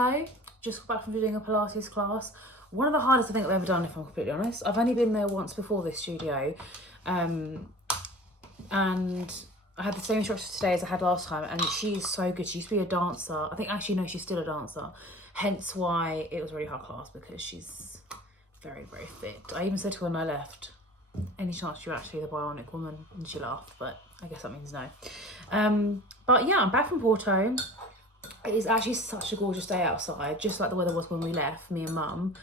Porto. Just got back from doing a Pilates class. One of the hardest I think I've ever done, if I'm completely honest. I've only been there once before this studio. And I had the same instructor today as I had last time, and she's so good. She used to be a dancer. I think actually, no, she's still a dancer. Hence why it was a really hard class, because she's very, very fit. I even said to her when I left, any chance you're actually the bionic woman? And she laughed, but I guess that means no. But yeah, I'm back from Porto. It is actually such a gorgeous day outside, just like the weather was when we left, me and Mum.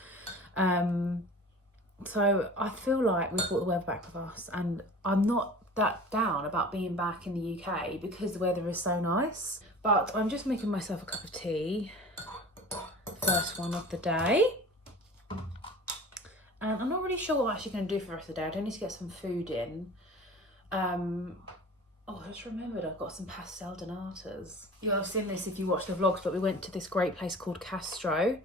So I feel like we've brought the weather back with us, and I'm not that down about being back in the UK because the weather is so nice. But I'm just making myself a cup of tea, first one of the day. And I'm not really sure what I'm actually going to do for the rest of the day. I do need to get some food in. Oh, I just remembered I've got some pastel donatas. You'll have seen this if you watch the vlogs, but we went to this great place called Castro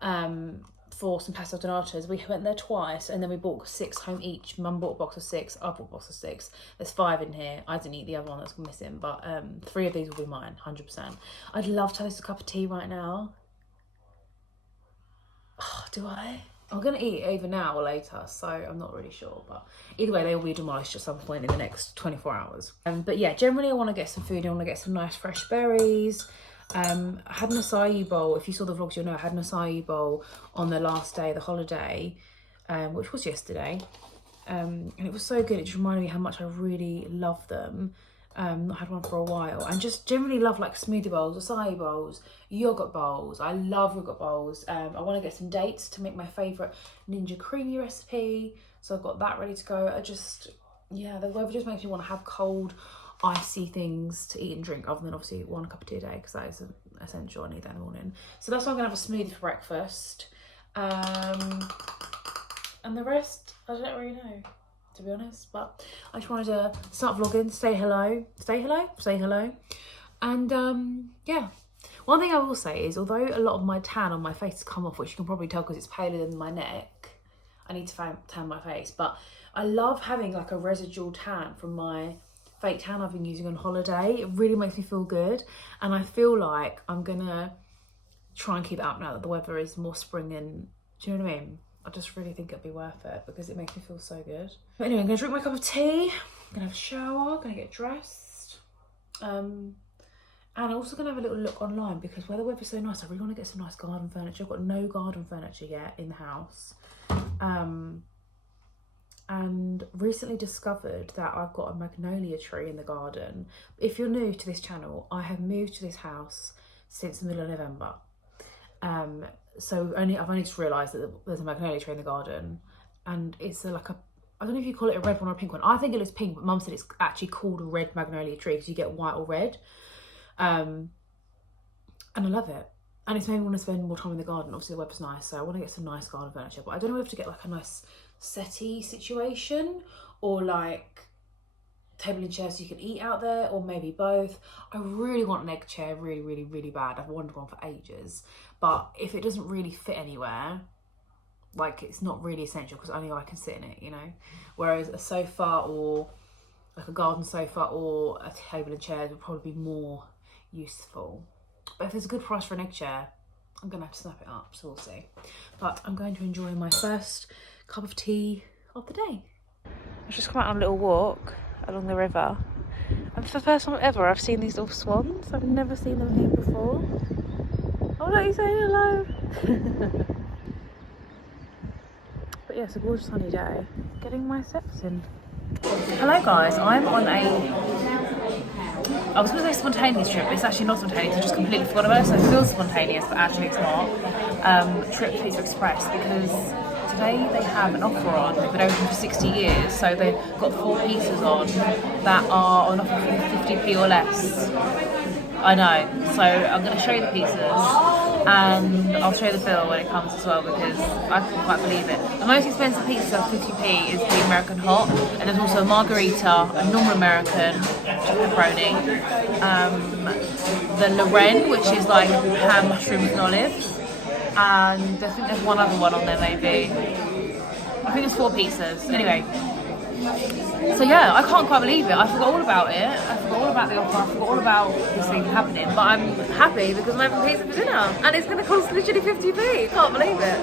for some pastel donatas. We went there twice, and then we bought 6 home each. Mum bought a box of 6, I bought a box of 6. There's 5 in here. I didn't eat the other one that's missing, but 3 of these will be mine, 100%. I'd love to have this a cup of tea right now. Oh, do I? I'm going to eat it either now or later, so I'm not really sure. But either way, they will be demolished at some point in the next 24 hours. But yeah, generally I want to get some food. I want to get some nice fresh berries. I had an acai bowl. If you saw the vlogs, you'll know I had an acai bowl on the last day of the holiday, which was yesterday. And it was so good. It just reminded me how much I really love them. Not had one for a while, and just generally love like smoothie bowls, acai bowls, yogurt bowls. I love yogurt bowls. I want to get some dates to make my favourite Ninja Creamy recipe, so I've got that ready to go. Yeah, the weather just makes me want to have cold, icy things to eat and drink, other than obviously 1 cup of tea a day, because that is essential. I need that in the morning. So that's why I'm gonna have a smoothie for breakfast, and the rest I don't really know, to be honest. But I just wanted to start vlogging, say hello, and yeah. One thing I will say is, although a lot of my tan on my face has come off, which you can probably tell because it's paler than my neck, I need to tan my face, but I love having like a residual tan from my fake tan I've been using on holiday. It really makes me feel good, and I feel like I'm gonna try and keep it up now that the weather is more spring, and do you know what I mean? I just really think it'll be worth it because it makes me feel so good. But anyway, I'm gonna drink my cup of tea, I'm gonna have a shower, I'm gonna get dressed, and I'm also gonna have a little look online because where the weather's so nice, I really want to get some nice garden furniture. I've got no garden furniture yet in the house, and recently discovered that I've got a magnolia tree in the garden. If you're new to this channel, I have moved to this house since the middle of November. So I've only just realised that there's a magnolia tree in the garden, and it's like a, I don't know if you call it a red one or a pink one. I think it looks pink, but Mum said it's actually called a red magnolia tree because you get white or red. And I love it. And it's made me want to spend more time in the garden. Obviously the weather's nice, so I want to get some nice garden furniture, but I don't know if to get like a nice settee situation or like table and chairs so you can eat out there, or maybe both. I really want an egg chair really bad. I've wanted one for ages, but if it doesn't really fit anywhere, like it's not really essential because only I can sit in it, you know. Whereas a sofa or like a garden sofa or a table and chairs would probably be more useful. But if there's a good price for an egg chair, I'm gonna have to snap it up, so we'll see. But I'm going to enjoy my first cup of tea of the day. I've just come out on a little walk along the river, and for the first time ever I've seen these little swans. I've never seen them here before. Oh look, he's saying hello. But yeah, it's a gorgeous sunny day. Getting my steps in. Hello guys, I'm on I was going to say spontaneous trip, but it's actually not spontaneous. I just completely forgot about it, so it feels spontaneous, but actually it's not. Trip to Pizza Express, because today they have an offer on. They've been open for 60 years, so they've got 4 pizzas on that are on offer for 50p or less. I know, so I'm going to show you the pizzas, and I'll show you the bill when it comes as well, because I can't quite believe it. The most expensive pizza, 50p, is the American Hot, and there's also a margarita, a normal American, pepperoni, the Lorraine, which is like ham, mushrooms and olives, and I think there's one other one on there maybe. I think there's 4 pizzas. Anyway, So yeah, I can't quite believe it. I forgot all about it. I forgot all about the offer. I forgot all about this thing happening. But I'm happy because I'm having pizza for dinner. And it's going to cost literally 50p. Can't believe it.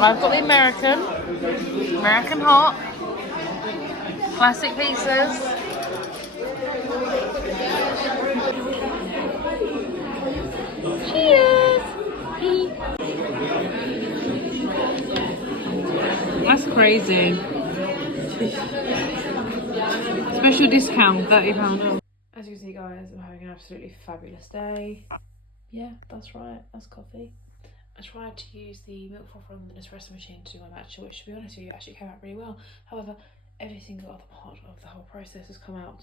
I've got the American hot, classic pizzas. Cheers! That's crazy. Special discount, £30 off. As you can see, guys, I'm having an absolutely fabulous day. Yeah, that's right, that's coffee. I tried to use the milk froth from the Nespresso machine to do my matcha, which, to be honest with you, actually came out really well. However, every single other part of the whole process has come out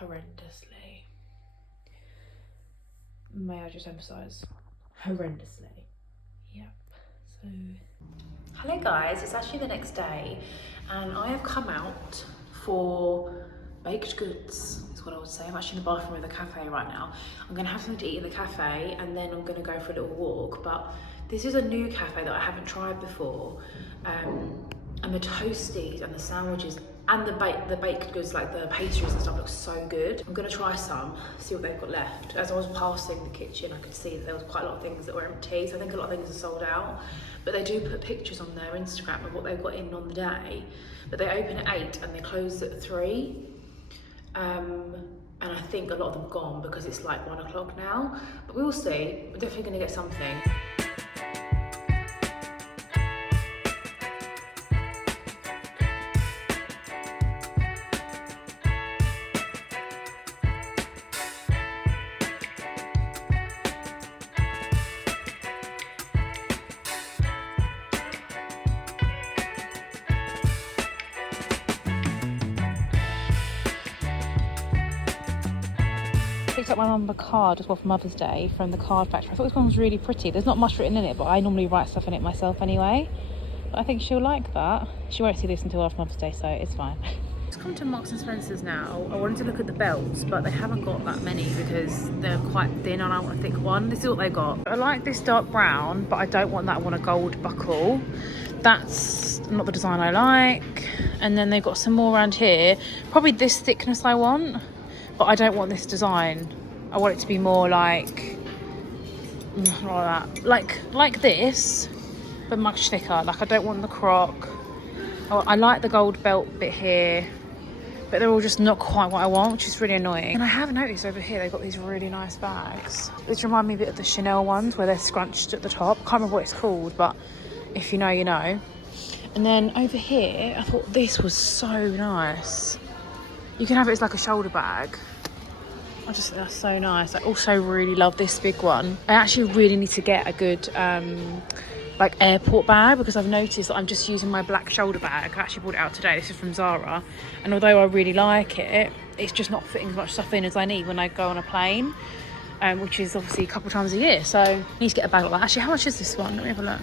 horrendously. May I just emphasise, horrendously. Yep. So, hello guys, it's actually the next day, and I have come out for baked goods, is what I would say. I'm actually in the bathroom of the cafe right now. I'm gonna have something to eat in the cafe, and then I'm gonna go for a little walk. But this is a new cafe that I haven't tried before, and the toasties and the sandwiches and the baked goods, like the pastries and stuff, look so good. I'm gonna try some, see what they've got left. As I was passing the kitchen, I could see that there was quite a lot of things that were empty, so I think a lot of things are sold out. But they do put pictures on their Instagram of what they've got in on the day. But they open at 8 and they close at 3. And I think a lot of them are gone because it's like 1 o'clock now. But we'll see. We're definitely gonna get something. Picked up my mum a card as well for Mother's Day from the card factory. I thought this one was really pretty. There's not much written in it, but I normally write stuff in it myself anyway. But I think she'll like that. She won't see this until after Mother's Day, so it's fine. Just come to Marks and Spencer's now. I wanted to look at the belts, but they haven't got that many because they're quite thin and I want a thick one. This is what they got. I like this dark brown, but I don't want that. I want a gold buckle. That's not the design I like. And then they've got some more around here. Probably this thickness I want. But I don't want this design. I want it to be more like that. Like this, but much thicker. Like I don't want the croc. I like the gold belt bit here, but they're all just not quite what I want, which is really annoying. And I have noticed over here they've got these really nice bags. These remind me a bit of the Chanel ones where they're scrunched at the top. Can't remember what it's called, but if you know, you know. And then over here, I thought this was so nice. You can have it as like a shoulder bag. I just think that's so nice. I also really love this big one. I actually really need to get a good like airport bag because I've noticed that I'm just using my black shoulder bag. I actually bought it out today. This is from Zara. And although I really like it, it's just not fitting as much stuff in as I need when I go on a plane, which is obviously a couple of times a year. So I need to get a bag like that. Actually, how much is this one? Let me have a look.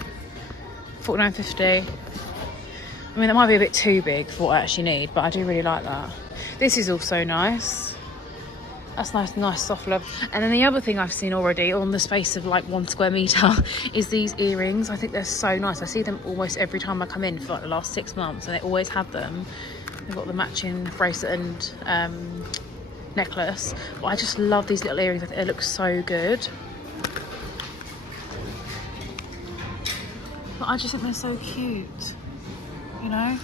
£49.50. I mean, that might be a bit too big for what I actually need, but I do really like that. This is also nice. That's nice soft love. And then the other thing I've seen already on the space of like 1 square metre is these earrings. I think they're so nice. I see them almost every time I come in for like the last 6 months, and they always have them. They've got the matching bracelet and necklace. But I just love these little earrings. I think they look so good. But I just think they're so cute. You know?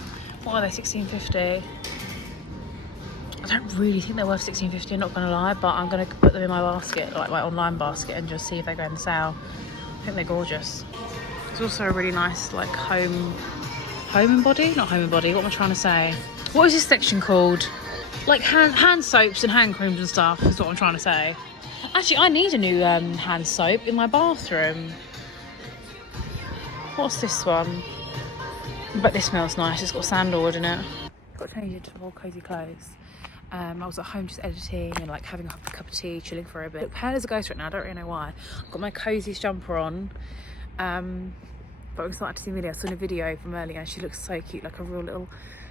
What are they, £16.50? I don't really think they're worth £16.50, I'm not gonna lie, but I'm gonna put them in my basket, like my online basket, and just see if they go on sale. I think they're gorgeous. It's also a really nice like home and body? Not home and body, what am I trying to say? What is this section called? Like hand soaps and hand creams and stuff is what I'm trying to say. Actually, I need a new hand soap in my bathroom. What's this one? But this smells nice, it's got sandalwood in it. Got changed into more cosy clothes. I was at home just editing and like having a cup of tea, chilling for a bit. I look pale as a ghost right now, I don't really know why. I've got my coziest jumper on. But I'm excited to see Millie. I saw in a video from earlier and she looks so cute, like a real little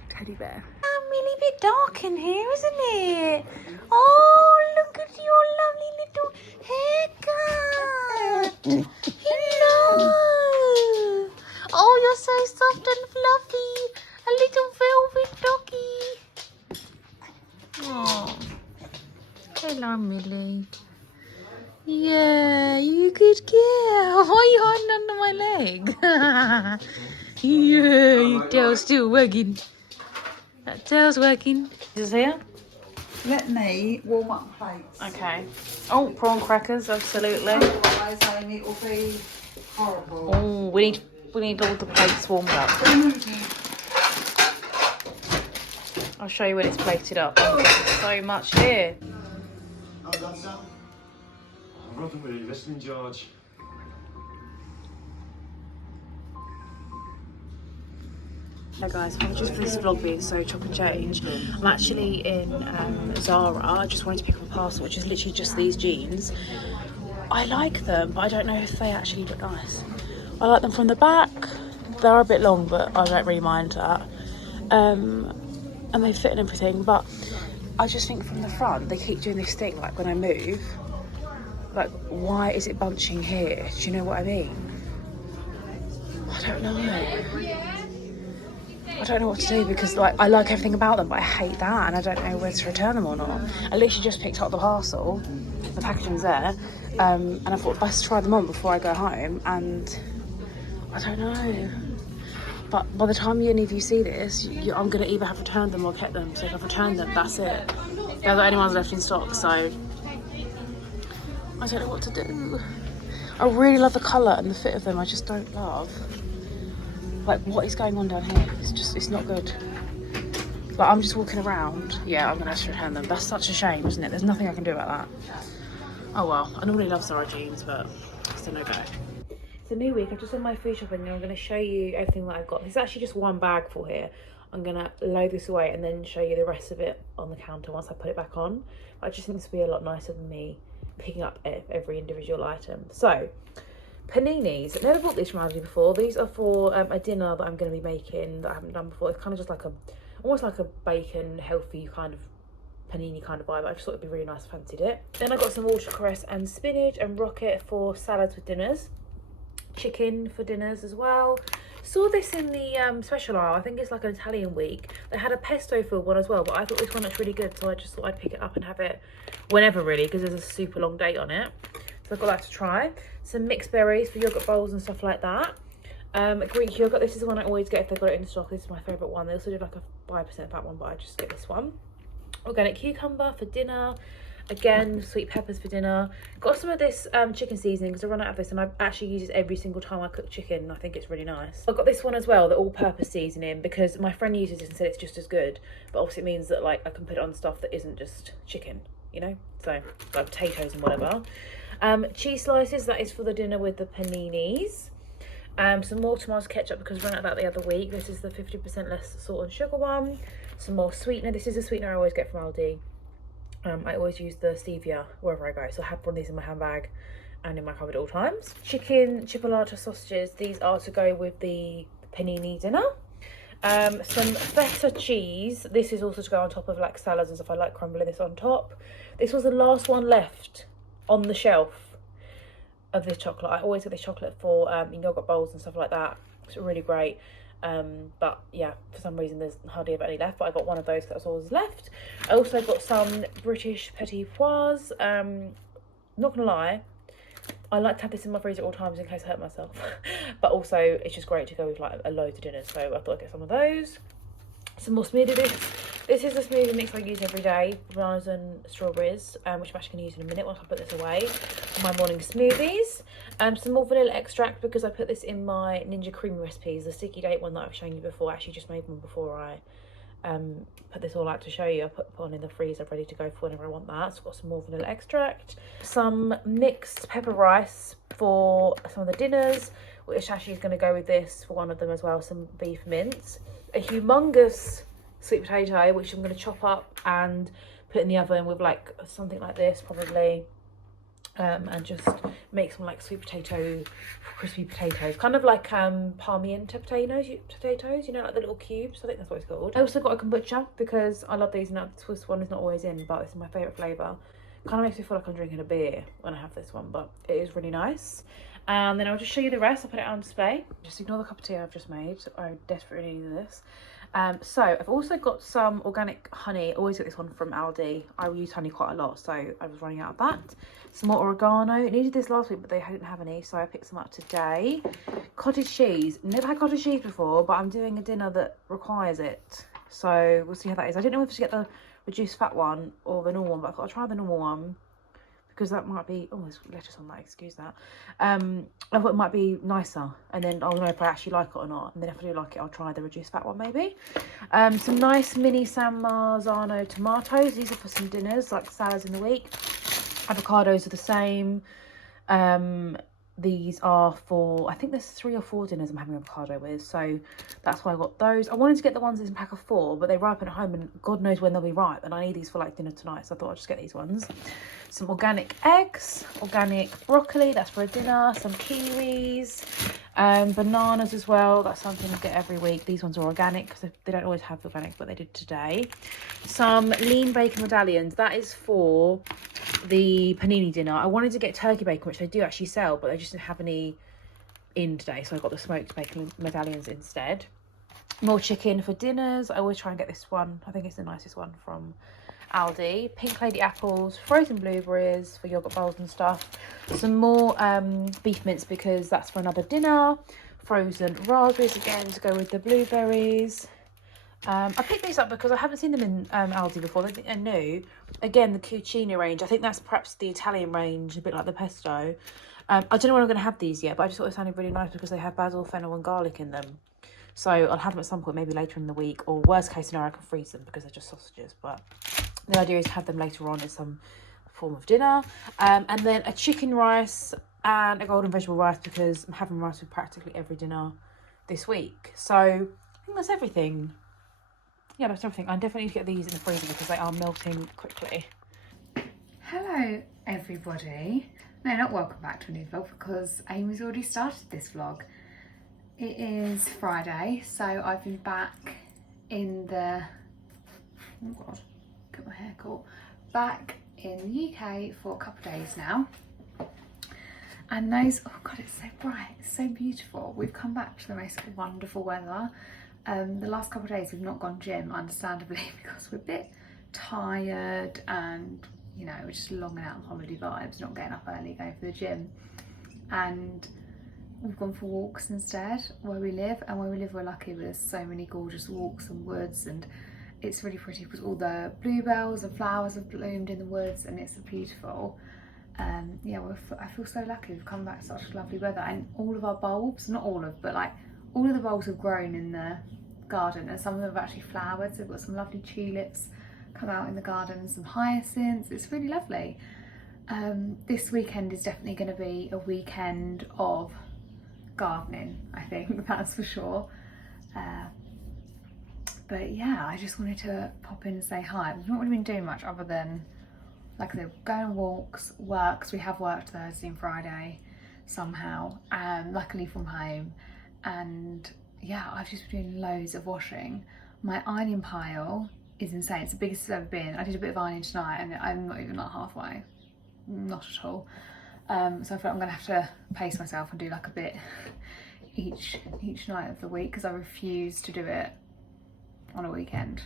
teddy bear. Oh, Millie, a bit dark in here, isn't it? Oh, look at your lovely little haircut. Hello. Oh, you're so soft and fluffy. A little velvet doggy. Hello, Millie. Yeah, you good girl. Why are you hiding under my leg? Yeah, your tail's still wagging. That tail's wagging. Is here? Let me warm up plates. Okay. Oh, prawn crackers, absolutely. Otherwise, Amy, it will be horrible. Oh, we need all the plates warmed up. I'll show you when it's plated up. Oh, there's so much here. Oh, that's that. Robin, were you listening, George? Hey guys, apologies for this vlog being so chop and change. I'm actually in ZARA. I just wanted to pick up a parcel, which is literally just these jeans. I like them, but I don't know if they actually look nice. I like them from the back. They're a bit long, but I don't really mind that. And they fit and everything, but I just think from the front, they keep doing this thing, like when I move, like, why is it bunching here? Do you know what I mean? I don't know. I don't know what to do because, like, I like everything about them, but I hate that, and I don't know whether to return them or not. I literally just picked up the parcel, the packaging's there, and I thought best try them on before I go home, and I don't know. But by the time any of you see this, I'm going to either have returned them or kept them. So if I've returned them, that's it. They're the only ones left in stock, so I don't know what to do. I really love the colour and the fit of them. I just don't love, like, what is going on down here. It's not good. Like, I'm just walking around. Yeah, I'm going to have to return them. That's such a shame, isn't it? There's nothing I can do about that. Oh well, I normally love ZARA jeans, but it's a no-go. It's a new week. I've just done my food shopping and I'm going to show you everything that I've got. There's actually just one bag full here. I'm going to load this away and then show you the rest of it on the counter once I put it back on. I just think this will be a lot nicer than me picking up every individual item. So, paninis. I've never bought these from Aldi before. These are for a dinner that I'm going to be making that I haven't done before. It's kind of just like almost like a bacon, healthy kind of panini kind of vibe. I just thought it'd be really nice. Fancied it. Then I got some watercress and spinach and rocket for salads with dinners. Chicken for dinners as well. Saw this in the special aisle. I think it's like an Italian week. They had a pesto filled one as well, but I thought this one looked really good, so I just thought I'd pick it up and have it whenever really, because there's a super long date on it. So I've got that to try. Some mixed berries for yogurt bowls and stuff like that. Greek yogurt. This is the one I always get if they've got it in stock. This is my favourite one. They also do like a 5% fat one, but I just get this one. Organic cucumber for dinner. Again, sweet peppers for dinner. Got some of this chicken seasoning because I run out of this and I actually use this every single time I cook chicken. I think it's really nice. I've got this one as well, the all-purpose seasoning, because my friend uses this and said it's just as good. But obviously it means that, like, I can put it on stuff that isn't just chicken, you know? So, like potatoes and whatever. Cheese slices, that is for the dinner with the paninis. Some more tomato ketchup because I ran out of that the other week. This is the 50% less salt and sugar one. Some more sweetener. This is the sweetener I always get from Aldi. I always use the stevia wherever I go, so I have one of these in my handbag and in my cupboard at all times. Chicken chipolata sausages. These are to go with the panini dinner. Some feta cheese. This is also to go on top of like salads and stuff. I like crumbling this on top. This was the last one left on the shelf of this chocolate. I always get this chocolate for yogurt bowls and stuff like that. It's really great. But yeah, for some reason there's hardly ever any left, but I got one of those because that's all that's left. I also got some British petit pois. Not gonna lie, I like to have this in my freezer at all times in case I hurt myself. But also it's just great to go with like a load of dinners, so I thought I'd get some of those. Some more smoothie mix. This is the smoothie mix I use every day, bananas and strawberries, which I'm actually going to use in a minute once I put this away for my morning smoothies. Some more vanilla extract because I put this in my Ninja Cream recipes, the sticky date one that I've shown you before. I actually just made one before I put this all out to show you. I put one in the freezer ready to go for whenever I want that. So I've got some more vanilla extract. Some mixed pepper rice for some of the dinners, which actually is going to go with this for one of them as well. Some beef mince. A humongous sweet potato, which I'm going to chop up and put in the oven with like something like this probably, and just make some like sweet potato, crispy potatoes, kind of like palmienta potatoes, you know, like the little cubes. I think that's what it's called. I also got a kombucha because I love these, and this one is not always in, but this is my favourite flavour. Kind of makes me feel like I'm drinking a beer when I have this one, but it is really nice. And then I'll just show you the rest. I'll put it on display. Just ignore the cup of tea I've just made. I desperately need this. So I've also got some organic honey. I always get this one from Aldi. I use honey quite a lot, so I was running out of that. Some more oregano. I needed this last week, but they didn't have any, so I picked some up today. Cottage cheese. Never had cottage cheese before, but I'm doing a dinner that requires it, so we'll see how that is. I don't know if to get the reduced fat one or the normal one, but I thought I'll try the normal one, because that might be, oh, there's lettuce on that, excuse that. I thought it might be nicer, and then I'll know if I actually like it or not, and then if I do like it, I'll try the reduced fat one maybe. Some nice mini San Marzano tomatoes. These are for some dinners, like salads in the week. Avocados are the same. These are for, I think there's 3 or 4 dinners I'm having avocado with, so that's why I got those. I wanted to get the ones in a pack of 4, but they ripen at home, and God knows when they'll be ripe, and I need these for like dinner tonight, so I thought I'd just get these ones. Some organic eggs, organic broccoli, that's for a dinner, some kiwis, bananas as well, that's something I get every week. These ones are organic because they don't always have organic, but they did today. Some lean bacon medallions, that is for the panini dinner. I wanted to get turkey bacon, which they do actually sell, but they just didn't have any in today, so I got the smoked bacon medallions instead. More chicken for dinners. I always try and get this one. I think it's the nicest one from Aldi. Pink lady apples, frozen blueberries for yogurt bowls and stuff. Some more beef mince because that's for another dinner. Frozen raspberries again to go with the blueberries. I picked these up because I haven't seen them in Aldi before. They're new. Again, the cucina range. I think that's perhaps the Italian range, a bit like the pesto. I don't know when I'm going to have these yet, but I just thought it sounded really nice because they have basil, fennel and garlic in them. So I'll have them at some point, maybe later in the week, or worst case scenario, I can freeze them because they're just sausages. But the idea is to have them later on as some form of dinner. And then a chicken rice and a golden vegetable rice because I'm having rice with practically every dinner this week. So I think that's everything. Yeah, that's everything. I definitely need to get these in the freezer because they are melting quickly. Hello everybody. No, not welcome back to a new vlog because Amy's already started this vlog. It is Friday, so I've been back in the, oh god, got my hair caught, back in the UK for a couple of days now. And those, oh god, it's so bright, it's so beautiful. We've come back to the most wonderful weather. The last couple of days we've not gone gym, understandably, because we're a bit tired and, you know, we're just longing out on holiday vibes, not getting up early, going for the gym. And we've gone for walks instead where we live, and where we live we're lucky, there's so many gorgeous walks and woods, and it's really pretty because all the bluebells and flowers have bloomed in the woods and it's beautiful. Yeah, I feel so lucky we've come back to such lovely weather, and all of our bulbs, not all of, but like all of the bulbs have grown in the garden, and some of them have actually flowered, so we've got some lovely tulips come out in the garden, some hyacinths. It's really lovely. This weekend is definitely going to be a weekend of gardening, I think, that's for sure. But yeah, I just wanted to pop in and say hi. We've not really been doing much other than, like I said, going on walks, works. We have worked Thursday and Friday somehow, luckily from home. And yeah, I've just been doing loads of washing. My ironing pile is insane. It's the biggest it's ever been. I did a bit of ironing tonight and I'm not even like halfway. Not at all. So I feel like I'm gonna have to pace myself and do like a bit each night of the week because I refuse to do it on a weekend.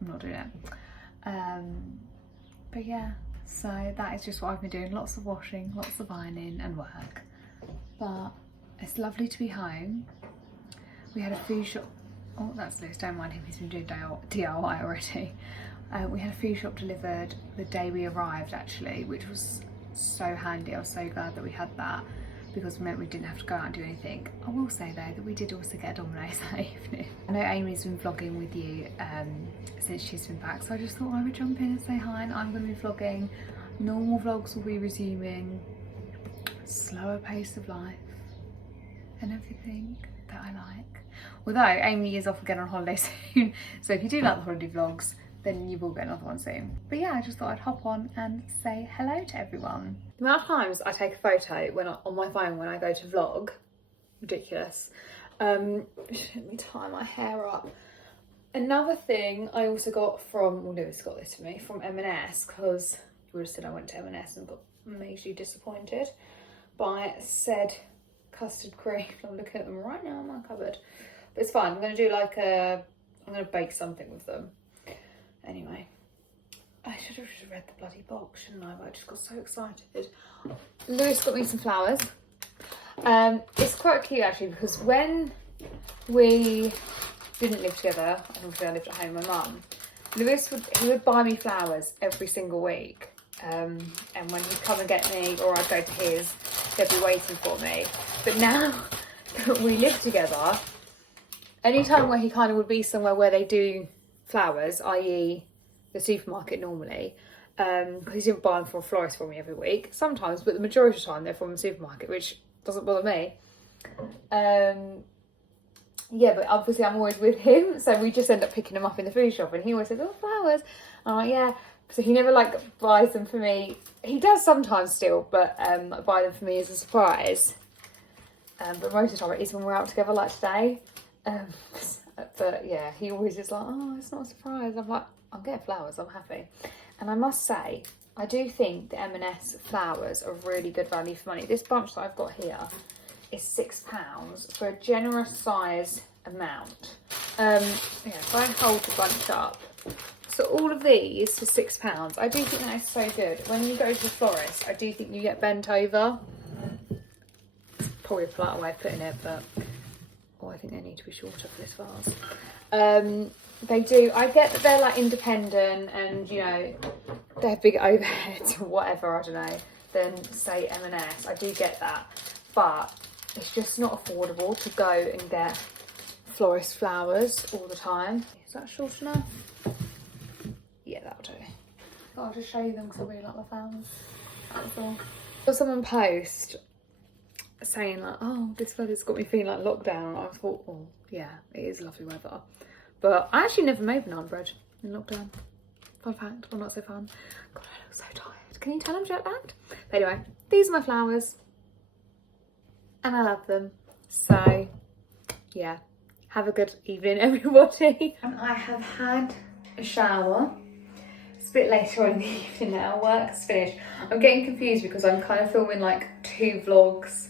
I'm not doing it. But yeah, so that is just what I've been doing. Lots of washing, lots of ironing and work. But it's lovely to be home. We had a food shop. Oh, that's Lewis, don't mind him, he's been doing DIY already. We had a food shop delivered the day we arrived actually, which was so handy. I was so glad that we had that because it meant we didn't have to go out and do anything. I will say though that we did also get a Domino's that evening. I know Amy's been vlogging with you since she's been back, so I just thought I would jump in and say hi, and I'm going to be vlogging. Normal vlogs will be resuming. Slower pace of life and everything that I like. Although Amy is off again on holiday soon, so if you do like the holiday vlogs, then you will get another one soon. But yeah, I just thought I'd hop on and say hello to everyone. The amount of times I take a photo on my phone when I go to vlog, ridiculous. Let me tie my hair up. Another thing I also got from, well, Lewis got this for me, from M&S, because you would have said I went to M&S and got majorly disappointed by said custard cream. I'm looking at them right now in my cupboard. But it's fine, I'm going to do like a I'm going to bake something with them. Anyway, I should have just read the bloody box, shouldn't I? But I just got so excited. Lewis got me some flowers. It's quite cute actually, because when we didn't live together, and obviously I lived at home with my mum, Lewis would buy me flowers every single week. And when he'd come and get me, or I'd go to his, they'd be waiting for me. But now that we live together, any time where he kind of would be somewhere where they do flowers, i.e. the supermarket normally, because he didn't buy them from a florist for me every week. Sometimes, but the majority of the time they're from the supermarket, which doesn't bother me. Yeah, but obviously I'm always with him, so we just end up picking them up in the food shop, and he always says, "Oh, flowers." I'm like, "Yeah." So he never like buys them for me. He does sometimes still, but buy them for me as a surprise. But most of the time it is when we're out together, like today. But yeah, he always is like, "Oh, it's not a surprise." I'm like, "I'm getting flowers, I'm happy." And I must say, I do think the M&S flowers are really good value for money. This bunch that I've got here is £6 for a generous size amount. Yeah, if I hold the bunch up. So all of these for £6. I do think that is so good. When you go to the florist, I do think you get bent over. It's probably a polite way of putting it, but I think they need to be shorter for this vase. They do. I get that they're like independent and, you know, they have big overheads or whatever, I don't know, than say M&S. I do get that, but it's just not affordable to go and get florist flowers all the time. Is that short enough? Yeah, that'll do. I'll just show you them because I really like my flowers. That's all. I saw someone post saying like, "Oh, this weather's got me feeling like lockdown." I thought, oh yeah, it is lovely weather. But I actually never made banana bread in lockdown. Fun fact, well, not so fun. God, I look so tired. Can you tell I'm jet lagged? But anyway, these are my flowers. And I love them. So, yeah. Have a good evening, everybody. And I have had a shower. It's a bit later on in the evening now. Work's finished. I'm getting confused because I'm kind of filming like 2 vlogs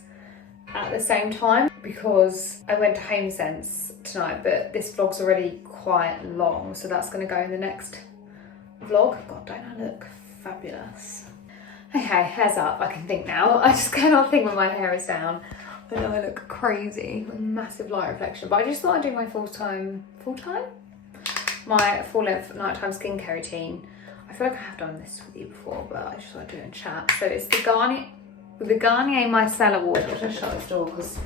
at the same time because I went to HomeSense tonight, but this vlog's already quite long, so that's going to go in the next vlog. God, don't I look fabulous? Okay, hair's up. I can think now. I just cannot think when my hair is down. I know I look crazy with massive light reflection, but I just thought I'd do my my full length nighttime skincare routine. I feel like I have done this with you before, but I just thought I'd do it in chat. So it's the Garnier micellar water. I'll just shut this door because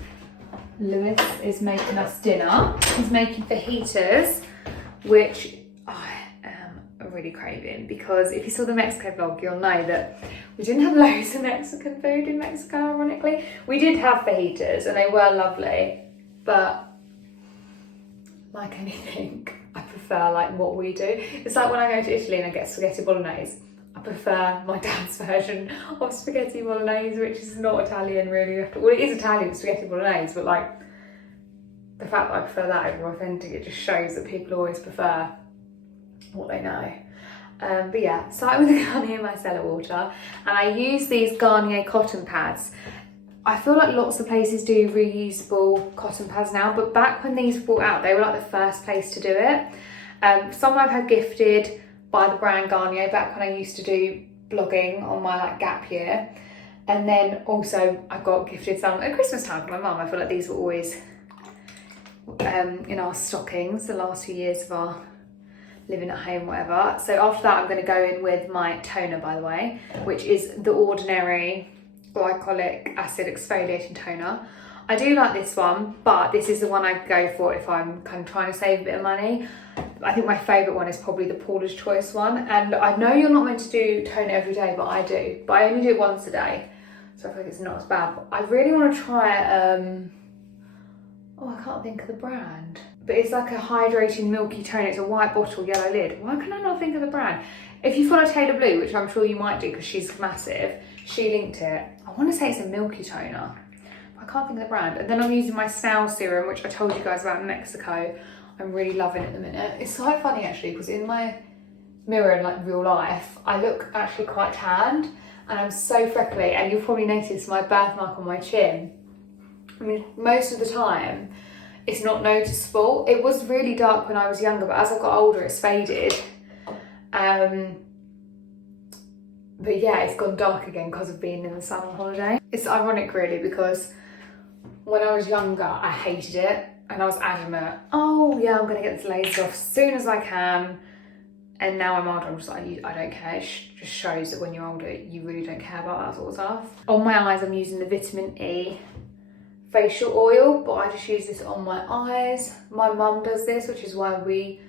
Lewis is making us dinner. He's making fajitas, which I am really craving because if you saw the Mexico vlog, you'll know that we didn't have loads of Mexican food in Mexico, ironically. We did have fajitas and they were lovely, but like anything, I prefer like what we do. It's like when I go to Italy and I get spaghetti bolognese. I prefer my dad's version of spaghetti bolognese, which is not Italian really. Well, it is Italian spaghetti bolognese, but like the fact that I prefer that over authentic, it just shows that people always prefer what they know. But yeah, starting with the Garnier micellar water, and I use these Garnier cotton pads. I feel like lots of places do reusable cotton pads now, but back when these were brought out, they were like the first place to do it. Some I've had gifted by the brand Garnier back when I used to do blogging on my like gap year, and then also I got gifted some at Christmas time from my mum. I feel like these were always in our stockings the last few years of our living at home, whatever. So after that, I'm going to go in with my toner, by the way, which is the Ordinary glycolic acid exfoliating toner. I do like this one, but this is the one I go for if I'm kind of trying to save a bit of money. I think my favourite one is probably the Paula's Choice one, and I know you're not meant to do toner every day, but I do. But I only do it once a day, so I think it's not as bad. But I really want to try oh, I can't think of the brand, but it's like a hydrating milky toner. It's a white bottle, yellow lid. Why can I not think of the brand? If you follow Taylor Blue, which I'm sure you might do because she's massive, she linked it. I want to say it's a milky toner. I can't think of the brand. And then I'm using my snail serum, which I told you guys about in Mexico. I'm really loving it at the minute. It's so funny actually, because in my mirror in like real life, I look actually quite tanned and I'm so freckly, and you'll probably notice my birthmark on my chin. I mean, most of the time, it's not noticeable. It was really dark when I was younger, but as I got older, it's faded. But yeah, it's gone dark again because of being in the sun on holiday. It's ironic really, because when I was younger, I hated it and I was adamant, oh yeah, I'm gonna get this laser off as soon as I can. And now I'm older, I'm just like, I don't care. It just shows that when you're older, you really don't care about that sort of stuff. On my eyes, I'm using the vitamin E facial oil, but I just use this on my eyes. My mum does this, which is why we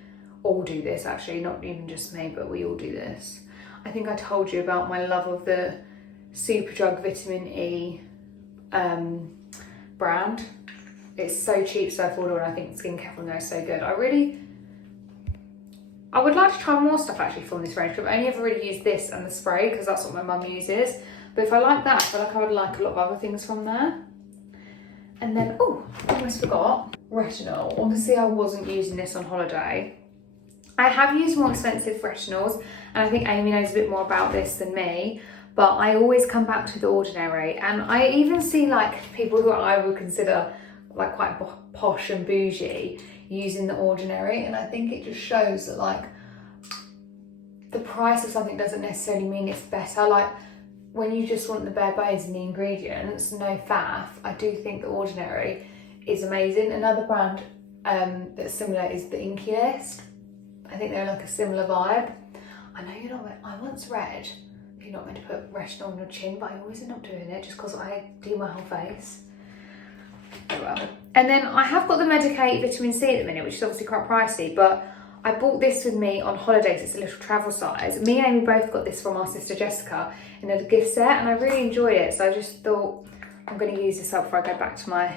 all do this actually, not even just me, but we all do this. I think I told you about my love of the Superdrug vitamin E brand. It's so cheap, so affordable, and I think the skincare from there is so good. I would like to try more stuff actually from this range, because I've only ever really used this and the spray, because that's what my mum uses. But if I like that, I feel like I would like a lot of other things from there. And then, oh, I almost forgot, retinol. Obviously I wasn't using this on holiday. I have used more expensive retinols, and I think Amy knows a bit more about this than me, but I always come back to The Ordinary. And I even see like people who I would consider like quite posh and bougie using The Ordinary, and I think it just shows that like the price of something doesn't necessarily mean it's better. Like when you just want the bare bones and the ingredients, no faff, I do think The Ordinary is amazing. Another brand that's similar is the Inky List. I think they're like a similar vibe. I know you're not, I once read you're not meant to put retinol on your chin, but I always end up doing it just because I do my whole face. Oh well. And then I have got the Medik8 vitamin C at the minute, which is obviously quite pricey, but I bought this with me on holidays. It's a little travel size. Me and Amy both got this from our sister Jessica in a gift set, and I really enjoyed it. So I just thought I'm going to use this up before I go back to my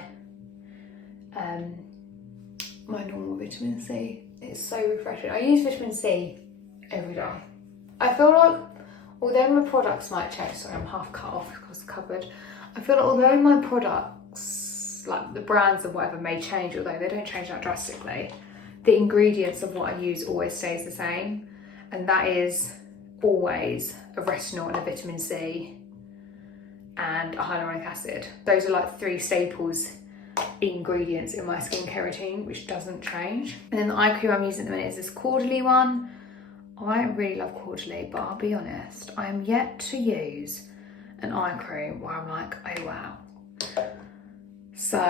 my normal vitamin C. It's so refreshing. I use vitamin C every day. I feel like, although my products might change, sorry, I'm half cut off because the cupboard. I feel like although my products, like the brands and whatever, may change, although they don't change that drastically, the ingredients of what I use always stays the same. And that is always a retinol and a vitamin C and a hyaluronic acid. Those are like three staples ingredients in my skincare routine, which doesn't change. And then the eye cream I'm using at the minute is this Quarterly one. I really love Quarterly, but I'll be honest, I am yet to use an eye cream where I'm like, oh wow. So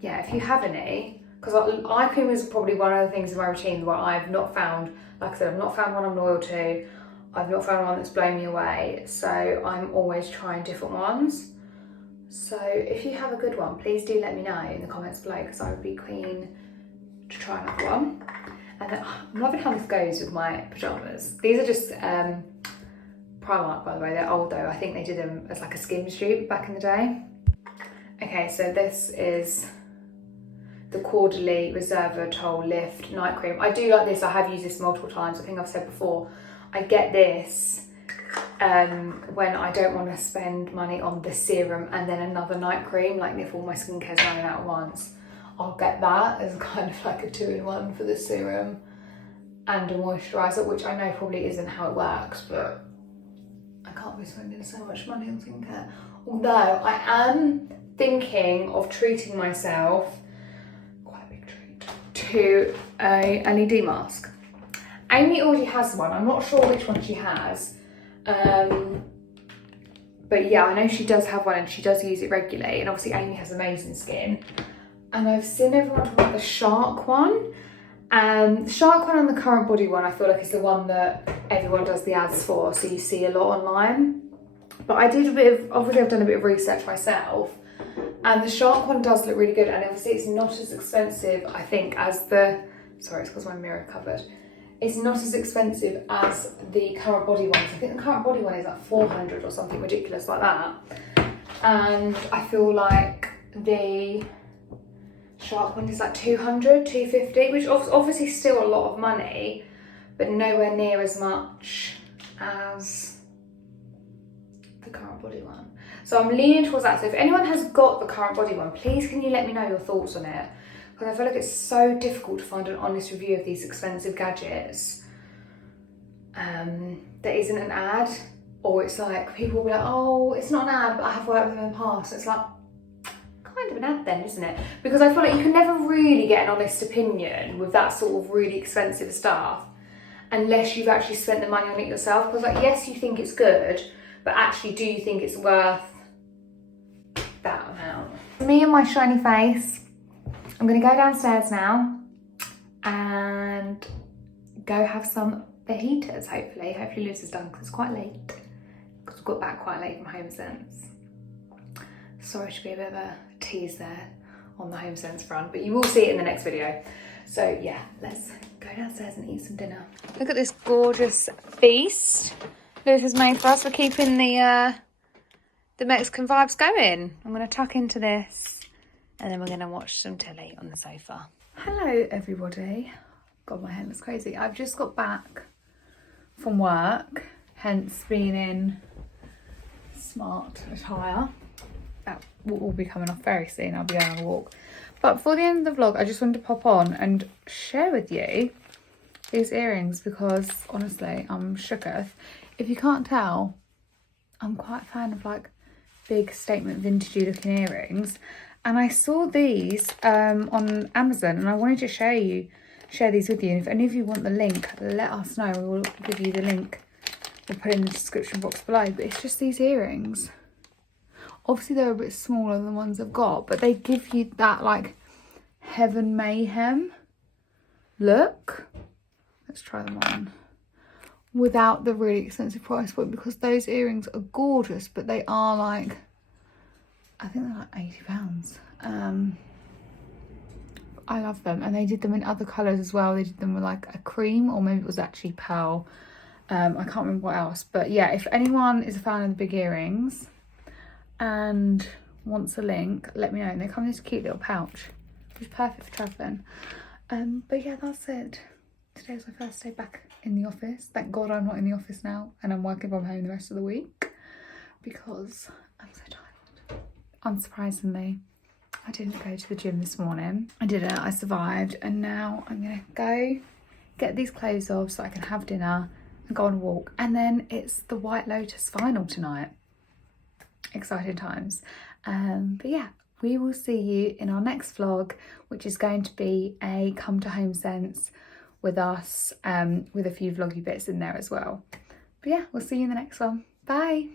yeah, if you have any, because eye cream is probably one of the things in my routine where I've not found, like I said, I've not found one I'm loyal to. I've not found one that's blown me away. So I'm always trying different ones. So if you have a good one, please do let me know in the comments below, because I would be keen to try another one. And then, I'm loving how this goes with my pyjamas. These are just Primark, by the way. They're old though. I think they did them as like a skin dupe back in the day. Okay, so this is the Quarterly Resveratrol Lift Night Cream. I do like this. I have used this multiple times. I think I've said before, I get this when I don't want to spend money on the serum and then another night cream, like if all my skincare's running out at once, I'll get that as kind of like a 2-in-1 for the serum and a moisturiser, which I know probably isn't how it works, but I can't be spending so much money on skincare. Although I am thinking of treating myself, quite a big treat, to a LED mask. Amy already has one. I'm not sure which one she has. But yeah, I know she does have one and she does use it regularly, and obviously Amy has amazing skin. And I've seen everyone talk about the Shark one. The Shark one and the Current Body one, I feel like is the one that everyone does the ads for, so you see a lot online. But I did a bit of, obviously I've done a bit of research myself, and the Shark one does look really good, and obviously it's not as expensive, I think, as the, sorry, it's because my mirror covered. It's not as expensive as the Current Body ones. I think the Current Body one is like 400 or something ridiculous like that. And I feel like the Shark one is like 200, 250, which obviously still a lot of money, but nowhere near as much as the Current Body one. So I'm leaning towards that. So if anyone has got the Current Body one, please can you let me know your thoughts on it? Because I feel like it's so difficult to find an honest review of these expensive gadgets that isn't an ad, or it's like people will be like, oh, it's not an ad, but I have worked with them in the past. It's like, kind have been had then, isn't it? Because I feel like you can never really get an honest opinion with that sort of really expensive stuff unless you've actually spent the money on it yourself. Because like, yes, you think it's good, but actually, do you think it's worth that amount? Me and my shiny face, I'm gonna go downstairs now and go have some fajitas, hopefully. Hopefully Lewis is done because it's quite late. Because we got back quite late from Home Sense. Sorry to be a bit of a tease there on the Home Sense front, but you will see it in the next video. So yeah, let's go downstairs and eat some dinner. Look at this gorgeous feast Lewis has made for us. We're keeping the Mexican vibes going. I'm going to tuck into this and then we're going to watch some telly on the sofa. Hello everybody. God, my hair looks crazy. I've just got back from work, hence being in smart attire. That will all be coming off very soon. I'll be going on a walk. But before the end of the vlog, I just wanted to pop on and share with you these earrings because honestly, I'm shooketh. If you can't tell, I'm quite a fan of like big statement vintagey looking earrings. And I saw these on Amazon and I wanted to share these with you. And if any of you want the link, let us know. We will give you the link. We'll put it in the description box below. But it's just these earrings. Obviously they're a bit smaller than the ones I've got, but they give you that like heaven mayhem look. Let's try them on. Without the really expensive price point, because those earrings are gorgeous, but they are like, I think they're like £80. I love them, and they did them in other colours as well. They did them with like a cream, or maybe it was actually pearl. I can't remember what else, but yeah, if anyone is a fan of the big earrings and wants a link, let me know. And they come in this cute little pouch, which is perfect for travelling. But yeah, that's it. Today's my first day back in the office. Thank God I'm not in the office now and I'm working from home the rest of the week because I'm so tired. Unsurprisingly, I didn't go to the gym this morning. I didn't, I survived, and now I'm gonna go get these clothes off so I can have dinner and go on a walk. And then it's the White Lotus final tonight. Exciting times. But yeah, we will see you in our next vlog, which is going to be a come to Home Sense with us, with a few vloggy bits in there as well. But yeah, we'll see you in the next one. Bye.